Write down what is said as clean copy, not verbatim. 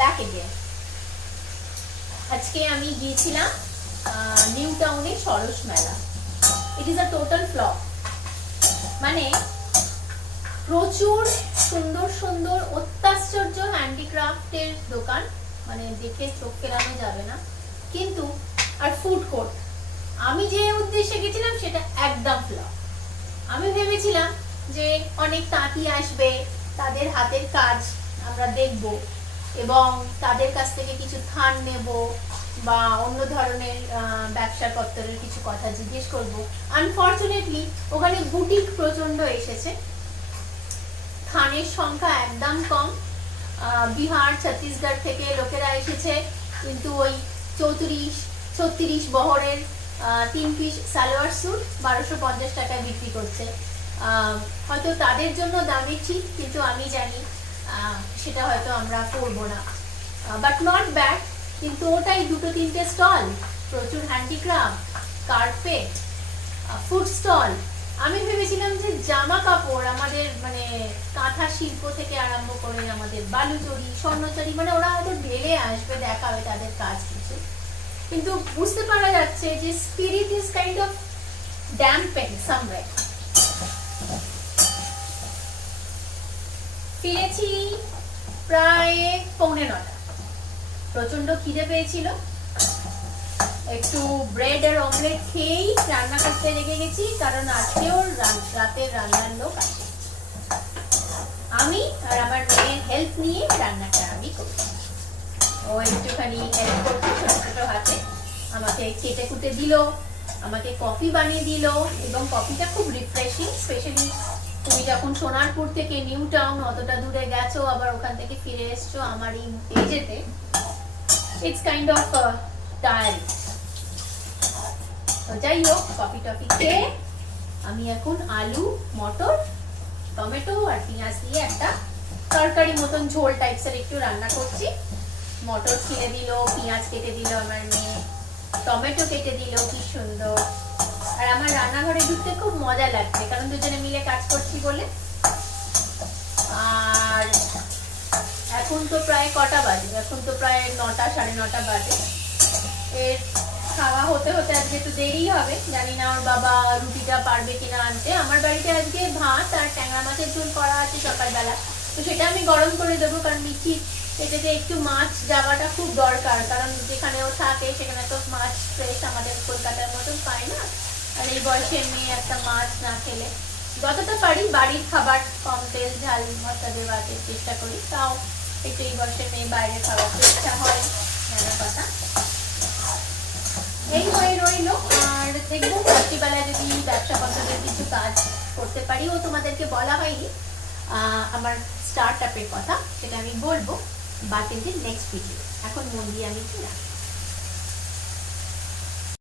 Back again. আজকে আমি গিয়েছিলাম নিউ টাউনে সরস মেলা। It is a total flop. মানে প্রচুর সুন্দর সুন্দর অত্যাশ্চর্য হ্যান্ডিক্রাফটের দোকান, মানে দেখে চোখ ফেরানো যাবে না। কিন্তু আর ফুড কোর্ট, আমি যে উদ্দেশ্যে গেছিলাম সেটা একদম ফ্লপ। আমি ভেবেছিলাম যে অনেক তাঁতি আসবে, তাদের হাতের কাজ আমরা দেখব এবং তাদের কাছ থেকে কিছু থান নেব বা অন্য ধরনের ব্যবসা পত্রের কিছু কথা জিজ্ঞেস করব। আনফরচুনেটলি ওখানে বুটিক প্রচন্ড এসেছে, থানের সংখ্যা একদম কম। বিহার ছত্তিশগড় থেকে লোকেরা এসেছে, কিন্তু ওই 34-36 বহরের 3 পিস সালোয়ার স্যুট 1250 টাকায় বিক্রি করছে। হয়তো তাদের জন্য দামে ঠিক, কিন্তু আমি জানি সেটা হয়তো আমরা করবো না, বাট নট ব্যাড। কিন্তু ওটাই 2-3টে স্টল, প্রচুর হ্যান্ডিক্রাফট, কার্পেট, ফুড স্টল। আমি ভেবেছিলাম যে জামা কাপড়, আমাদের মানে কাঁথা শিল্প থেকে আরম্ভ করে আমাদের বালুচরি, স্বর্ণচরি, মানে ওরা হয়তো ঢেলে আসবে, দেখাবে তাদের কাজ কিছু। কিন্তু বুঝতে পারা যাচ্ছে যে spirit is kind of dampen somewhere. ফিরেছি প্রায় 8:45। প্রচন্ড খিদে পেয়েছিল, একটু ব্রেড আর অমলেট খেয়েই রান্না করতে লেগে গেছি, কারণ আজকেও রাতের রান্নার লোক আছে। আমি আর আমার মেয়ের হেল্প নিয়ে রান্নাটা আমি করছি। ও একটুখানি হেল্প করছে ছোট ছোট হাতে, আমাকে কেটে কুটে দিল, আমাকে কফি বানিয়ে দিল, এবং কফিটা খুব রিফ্রেশিং। স্পেশালি তুমি যখন সোনারপুর থেকে নিউ টাউন অতটা দূরে গেছো, আবার ওখান থেকে ফিরে এসছো আমার এই এজেতে, ইটস কাইন্ড অফ টায়ারিং। তো যাই হোক, কফি টফি খেয়ে আমি এখন আলু, মটর, টমেটো আর পেঁয়াজ দিয়ে একটা তরকারি মতন ঝোল টাইপসের একটু রান্না করছি। মটর ছিলে দিল, পেঁয়াজ কেটে দিল আমার মেয়ে, টমেটো কেটে দিল, কি সুন্দর। আর আমার রান্নাঘরে ঢুকতে খুব মজা লাগছে, কারণ দুজনে মিলে কাজ করছি বলে। আর এখন তো প্রায় কটা বাজে? এখন তো প্রায় 9টা, 9:30 বাজে। এর খাওয়া হতে হতে আজকে একটু দেরি হবে, জানি না ওর বাবা রুটিটা পারবে কিনা আনতে। আমার বাড়িতে আজকে ভাত আর ট্যাংরা মাছের ঝোল করা আছে সকালবেলা, তো সেটা আমি গরম করে দেবো, কারণ মিষ্টি এটাতে একটু মাছ যাওয়াটা খুব দরকার, কারণ যেখানে ও থাকে সেখানে তো মাছ ফ্রেশ আমাদের কলকাতার মতন পায় না। আর এই বয়সে মেয়ে একটা মাছ না খেলে, যতটা পারি বাড়ির খাবার কম তেল ঝাল মশলা দেওয়াতে চেষ্টা করি, তাও একটু এই বয়সে মেয়ে বাইরে খাওয়ার ইচ্ছা হয়, নানা কথা। এই হয়ে রইল। আর দেখবো রাত্রিবেলায় যদি ব্যবসা পত্রের কিছু কাজ করতে পারি। ও তোমাদেরকে বলা হয়নি আমার স্টার্ট আপের কথা, সেটা আমি বলবো but in the next video. এখন মন দিয়ে আমি কি রাখি।